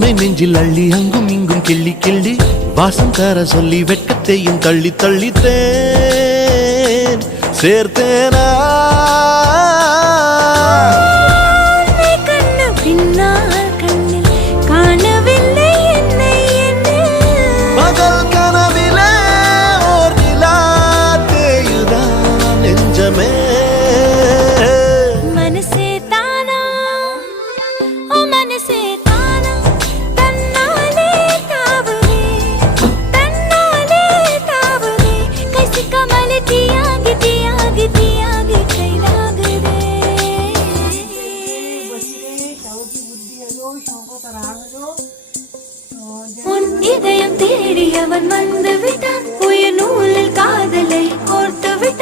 உண்மை நெஞ்சில் அள்ளி அங்கும் இங்கும் கிள்ளி கிள்ளி வாசம் தர சொல்லி வெட்கத்தையும் தள்ளி தள்ளித்தேன் சேர்த்தேனா பகல் கனவிலே ஓர் நிலா தேயுதான் நெஞ்சமே இதயம் தேடியவன் வந்து விட்டான் உயிர் நூலில் காதலை கோர்த்து விட்டான்